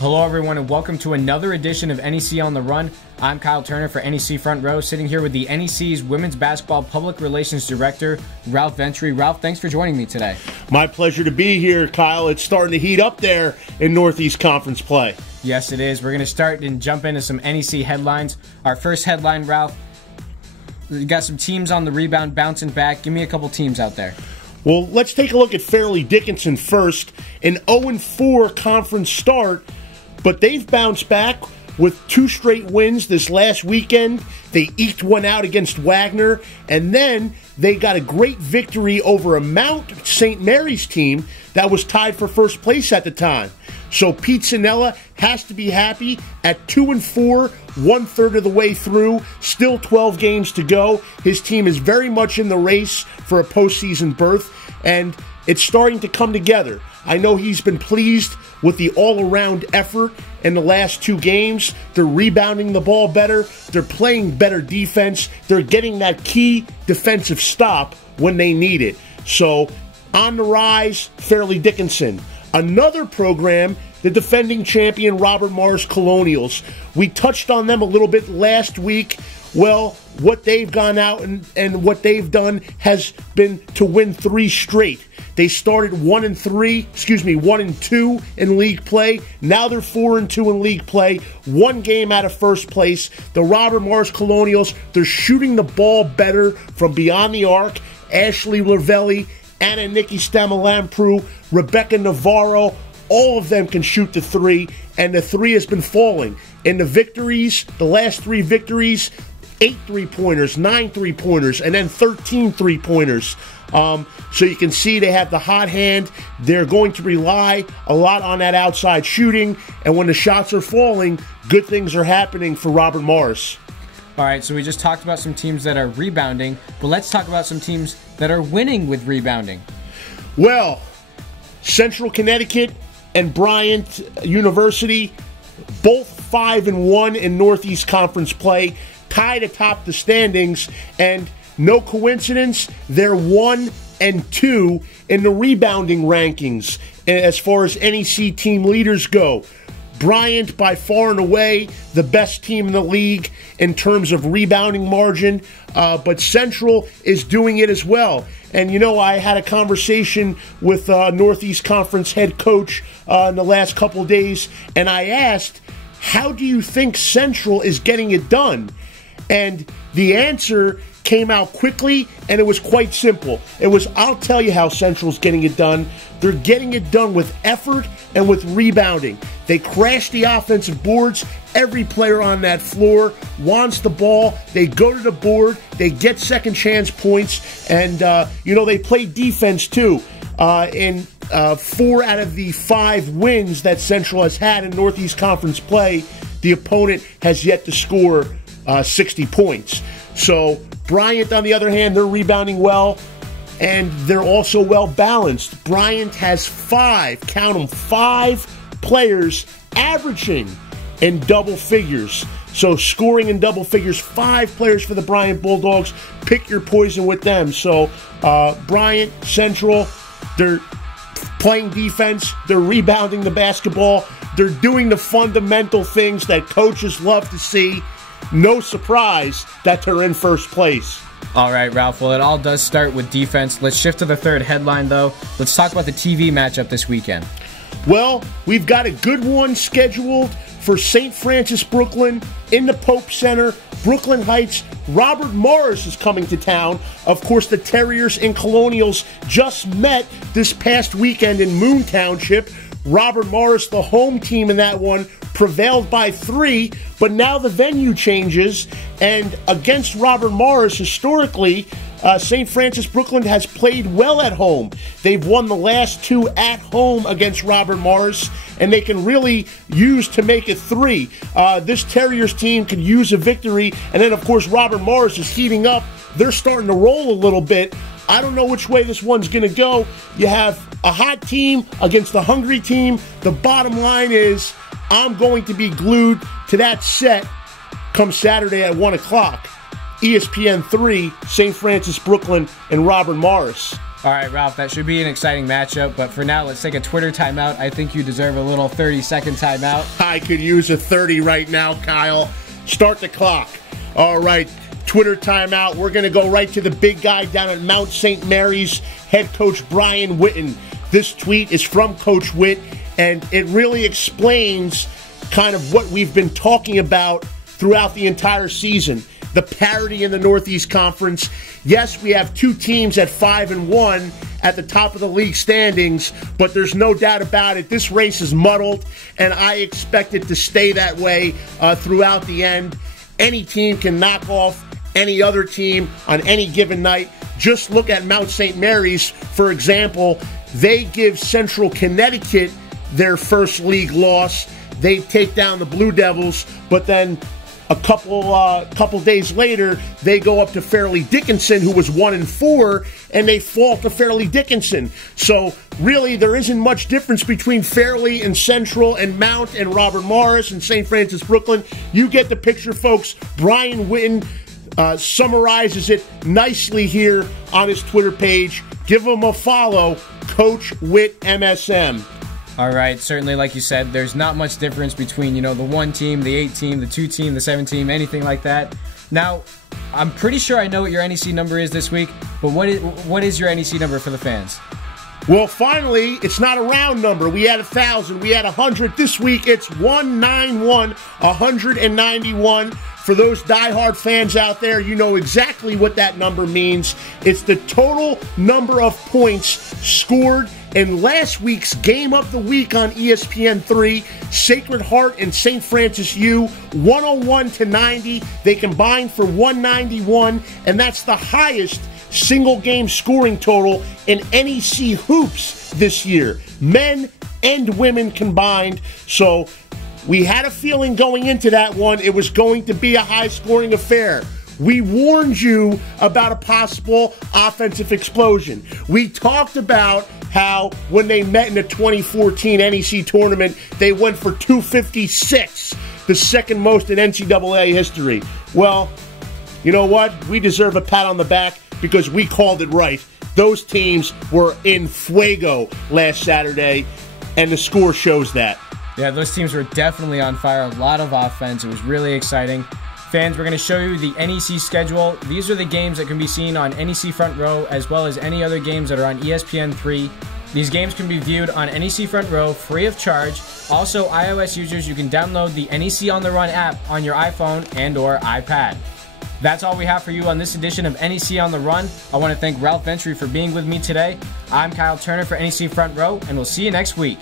Hello everyone and welcome to another edition of NEC On The Run. I'm Kyle Turner for NEC Front Row, sitting here with the NEC's Women's Basketball Public Relations Director, Ralph Ventry. Ralph, thanks for joining me today. My pleasure to be here, Kyle. It's starting to heat up there in Northeast Conference play. Yes, it is. We're going to start and jump into some NEC headlines. Our first headline, Ralph, we got some teams on the rebound bouncing back. Give me a couple teams out there. Well, let's take a look at Fairleigh Dickinson first. An 0-4 conference start, but they've bounced back with 2 straight wins this last weekend. They eked one out against Wagner, and then they got a great victory over a Mount St. Mary's team that was tied for first place at the time. So Pete Sinella has to be happy at 2-4, 1/3 of the way through, still 12 games to go. His team is very much in the race for a postseason berth, and it's starting to come together. I know he's been pleased with the all-around effort in the last 2 games. They're rebounding the ball better. They're playing better defense. They're getting that key defensive stop when they need it. So, on the rise, Fairleigh Dickinson. Another program, the defending champion Robert Morris Colonials. We touched on them a little bit last week. Well, what they've gone out and what they've done has been to win 3 straight. They started 1-2 in league play. Now they're 4-2 in league play. 1 game out of first place. The Robert Morris Colonials, they're shooting the ball better from beyond the arc. Ashley Lavelli, Anna Nikki Stamalampru, Rebecca Navarro, all of them can shoot the 3, and the 3 has been falling. In the victories, the last 3 victories, 8 3-pointers, 9 3-pointers, and then 13 3-pointers. So you can see they have the hot hand. They're going to rely a lot on that outside shooting, and when the shots are falling, good things are happening for Robert Morris. All right, so we just talked about some teams that are rebounding, but let's talk about some teams that are winning with rebounding. Well, Central Connecticut and Bryant University, both 5-1 in Northeast Conference play, tied atop the standings, and no coincidence, they're 1-2 in the rebounding rankings as far as NEC team leaders go. Bryant, by far and away, the best team in the league in terms of rebounding margin, but Central is doing it as well. And, you know, I had a conversation with Northeast Conference head coach in the last couple of days, and I asked, how do you think Central is getting it done? And the answer came out quickly, and it was quite simple. It was, I'll tell you how Central's getting it done. They're getting it done with effort and with rebounding. They crash the offensive boards. Every player on that floor wants the ball. They go to the board. They get second chance points. And, you know, they play defense, too. In 4 out of the 5 wins that Central has had in Northeast Conference play, the opponent has yet to score 60 points. So Bryant, on the other hand, they're rebounding well, and they're also well balanced. Bryant has 5, count them, 5 players averaging in double figures. So scoring in double figures, 5 players for the Bryant Bulldogs. Pick your poison with them. So Bryant, Central, they're playing defense, they're rebounding the basketball, they're doing the fundamental things that coaches love to see. No surprise that they're in first place. All right, Ralph. Well, it all does start with defense. Let's shift to the third headline, though. Let's talk about the TV matchup this weekend. Well, we've got a good one scheduled for St. Francis Brooklyn in the Pope Center, Brooklyn Heights. Robert Morris is coming to town. Of course, the Terriers and Colonials just met this past weekend in Moon Township. Robert Morris, the home team in that one, prevailed by 3, but now the venue changes, and against Robert Morris, historically, St. Francis Brooklyn has played well at home. They've won the last 2 at home against Robert Morris, and they can really use to make it 3. This Terriers team could use a victory, and then, of course, Robert Morris is heating up. They're starting to roll a little bit. I don't know which way this one's going to go. You have a hot team against a hungry team. The bottom line is I'm going to be glued to that set come Saturday at 1 o'clock. ESPN 3, St. Francis Brooklyn, and Robert Morris. All right, Ralph, that should be an exciting matchup, but for now, let's take a Twitter timeout. I think you deserve a little 30-second timeout. I could use a 30 right now, Kyle. Start the clock. All right, Twitter timeout. We're going to go right to the big guy down at Mount St. Mary's, head coach Brian Witten. This tweet is from Coach Witt, and it really explains kind of what we've been talking about throughout the entire season. The parity in the Northeast Conference. Yes, we have two teams at 5-1 at the top of the league standings, but there's no doubt about it. This race is muddled, and I expect it to stay that way throughout the end. Any team can knock off any other team on any given night. Just look at Mount St. Mary's, for example. They give Central Connecticut their first league loss. They take down the Blue Devils, but then a couple days later, they go up to Fairleigh Dickinson, who was 1-4, and they fall to Fairleigh Dickinson. So really, there isn't much difference between Fairleigh and Central and Mount and Robert Morris and St. Francis Brooklyn. You get the picture, folks. Brian Witten summarizes it nicely here on his Twitter page. Give him a follow, Coach Witt MSM. All right, certainly, like you said, there's not much difference between, the 1 team, the 8 team, the 2 team, the 7 team, anything like that. Now, I'm pretty sure I know what your NEC number is this week, but what is your NEC number for the fans? Well, finally, it's not a round number. We had 1,000, we had 100. This week, it's 191, 191. For those diehard fans out there, you know exactly what that number means. It's the total number of points scored in last week's Game of the Week on ESPN3. Sacred Heart and St. Francis U, 101-90. They combined for 191, and that's the highest single-game scoring total in NEC hoops this year. Men and women combined. So we had a feeling going into that one it was going to be a high-scoring affair. We warned you about a possible offensive explosion. We talked about how when they met in the 2014 NEC tournament, they went for 256, the second most in NCAA history. Well, you know what? We deserve a pat on the back because we called it right. Those teams were in fuego last Saturday, and the score shows that. Yeah, those teams were definitely on fire. A lot of offense. It was really exciting. Fans, we're going to show you the NEC schedule. These are the games that can be seen on NEC Front Row, as well as any other games that are on ESPN3. These games can be viewed on NEC Front Row free of charge. Also, iOS users, you can download the NEC On The Run app on your iPhone and or iPad. That's all we have for you on this edition of NEC On The Run. I want to thank Ralph Ventry for being with me today. I'm Kyle Turner for NEC Front Row, and we'll see you next week.